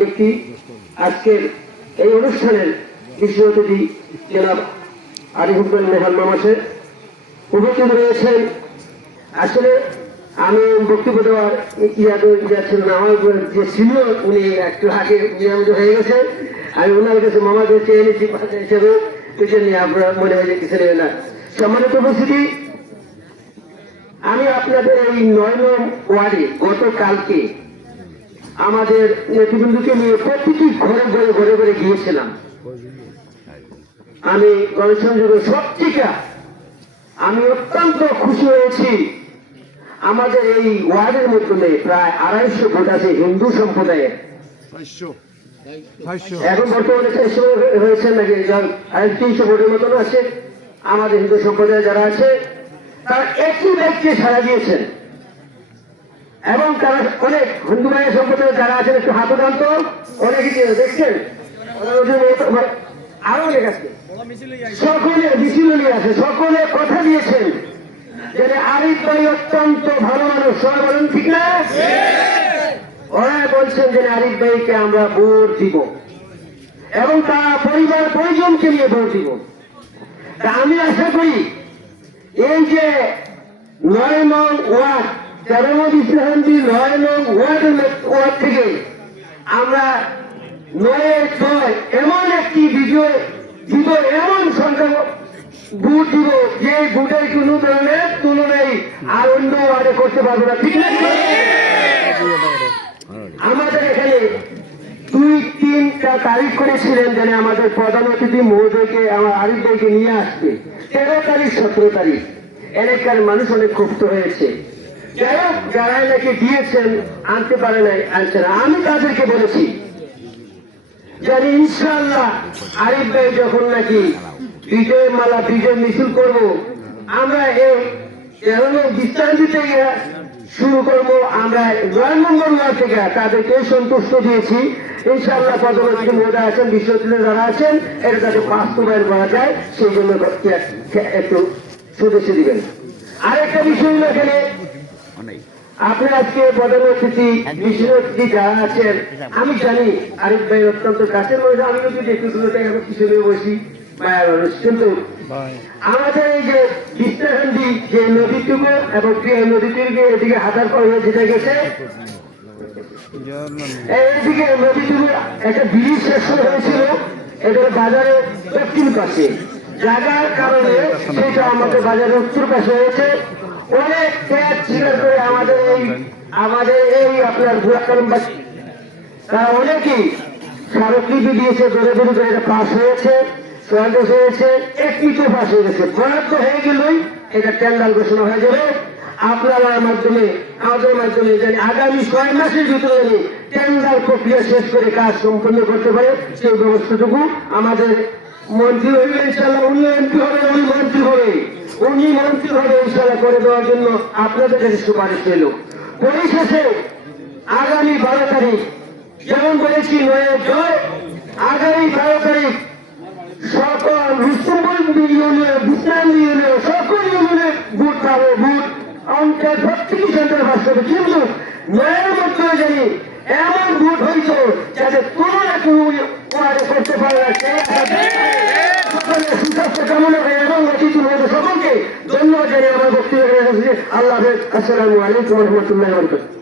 ব্যক্তি আজকের এই অনুষ্ঠানের বিশেষ অতিথি জনাব আরিফুদ্দিন মেহান মামাসের উপস্থিত রয়েছেন। আসলে আমি বক্তব্য দেওয়ার ছিল না, আমার যে ছিল উনি একটু আগে নিয়মিত হয়ে গেছে। আমি ওনার কাছে মামাকে চেয়ে এনেছি হিসেবে, নিয়ে আপনারা মনে হয় যে কিছু নেবে না। সম্মানিত উপস্থিতি, আমি আপনাদের এই 9 নং ওয়ার্ডে গতকালকে আমাদের নেতৃবৃন্দকে নিয়ে প্রতিটি ঘরে ঘরে ঘরে ঘরে গিয়েছিলাম। আমি গণসংযোগের সবথেকে আমি অত্যন্ত খুশি হয়েছি। আমাদের এই ওয়ার্ডের মধ্যে প্রায় 250 ভোট আছে হিন্দু সম্প্রদায়ের। এখন বর্তমানে 400 হয়েছে নাকি, 300 ভোটের মতন আছে আমাদের হিন্দু সম্প্রদায় যারা আছে, তারা একই ব্যক্তি সাড়া দিয়েছেন। এবং তারা অনেক হিন্দু ভাইয়ের সম্প্রদায় যারা আছেন একটু হাত উঠান্ত, অনেকে দেখছেন আরো অনেক আছে, সকলে মিছিল নিয়ে আছে, সকলে কথা দিয়েছেন যে আরিফ ভাই অত্যন্ত ভালো মানুষ। সবাই বলেন ঠিক না? ওরা বলছেন যে আরিফ ভাইকে আমরা ভোট দিব এবং তার পরিবার পরিজনকে নিয়ে ভোট দিব। আমি আশা করি এই যে 9 নং ওয়ার্ড 13 ইসলামী 9 নং ওয়ার্ড থেকে আমরা 9-6 এমন একটি ভিডিও দিব, এমন সংখ্যা ভোট দিব যে ভোটের কোন ধরনের তুলনায় আর অন্য ওয়ার্ডে করতে পারবো না, ঠিক না? আমাদের এখানে 2-3টা তারিখ করেছিলেন যেন আমাদের প্রধান অতিথি মহোদয়কে আমার আরিফ ভাইকে নিয়ে আসবে। 13 তারিখ 17 তারিখ এলাকার মানুষ অনেক ক্ষুব্ধ হয়েছে। যাই হোক, যারা নাকি দিয়েছেন আনতে পারে নাই, আনছে না। আমি তাদেরকে বলেছি জানি ইনশাআল্লাহ আরিফ ভাই যখন নাকি বিজয় মালা বিজয় মিছিল করব, আমরা এই বিস্তারিত থেকে শুরু করবো। আমরা 9 নম্বর ওয়ার্ড থেকে তাদেরকে সন্তুষ্ট দিয়েছি। ইনশাআল্লাহ পদবর্তী মহোদয় আছেন, বিশ্ববিদ্যালয়ে যারা আছেন, এটা যাতে বাস্তবায়ন করা যায় সেই জন্য একটু সদস্য দিবেন। আরেকটা বিষয় হলো এখানে আপনি আজকে প্রধান অতিথি বিশেষ অতিথি যারা আছেন, আমি জানি আরিফ ভাই অত্যন্ত কাছের মানুষ। আমি যদি একটু হিসেবে বসি মায়ের মানুষ, কিন্তু আমাদের এই যে বিস্তারী যে নদীটুকু এবং নদীটুকু এদিকে হাজার পর হয়ে যেতে গেছে, এইদিকে নদীটুকু একটা ব্রিজ শেষ হয়েছিল এদের বাজারের দক্ষিণ পাশে, জায়গার কারণে সেটা আমাদের বাজারের উত্তর পাশে হয়েছে। অনেক ত্যাগ স্বীকার করে আমাদের এই আপনার ভুয়াকারণবাসী তারা অনেকেই স্মারকলিপি দিয়েছে, ধরে ধরে করে এটা পাশ হয়েছে, সমাবেশ হয়েছে, একটিতে পাশ হয়ে গেছে। বরাদ্দ হয়ে গেলেই এটা টেন্ডার ঘোষণা হয়ে যাবে। আপনারা মাধ্যমে আমাদের মাধ্যমে জানি আগামী 6 মাসের ভিতরে টেন্ডার প্রক্রিয়া শেষ করে কাজ সম্পন্ন করতে পারে সেই ব্যবস্থাটুকু আমাদের মন্ত্রী হইলে ইনশাআল্লাহ, উনি এমপি হবে, উনি মন্ত্রী হবে, উনি মন্ত্রী হবে ইনশাআল্লাহ করে দেওয়ার জন্য আপনাদের কাছে সুপারিশ পেল। পরিশেষে আগামী 12 তারিখ যেমন বলেছি 9 জয়, আগামী 12 তারিখ সকল ইউনিয়নের সকল ইউনিয়নে ভোট পাবো। ভোট অঙ্কের প্রত্যেকটি সেন্টারে বাস করবে, কিন্তু 9-এর মধ্যে জানি এমন ভোট হইত যাতে তুলনা করতে পারে না। সকলে সুস্বাস্থ্য কামনা করে এবং অতিথি মহোদয় সকলকে ধন্যবাদ জানিয়ে আমার বক্তব্য আল্লাহ হাফেজ। আসসালামু আলাইকুম ওয়া রাহমাতুল্লাহি ওয়া বারাকাতুহু।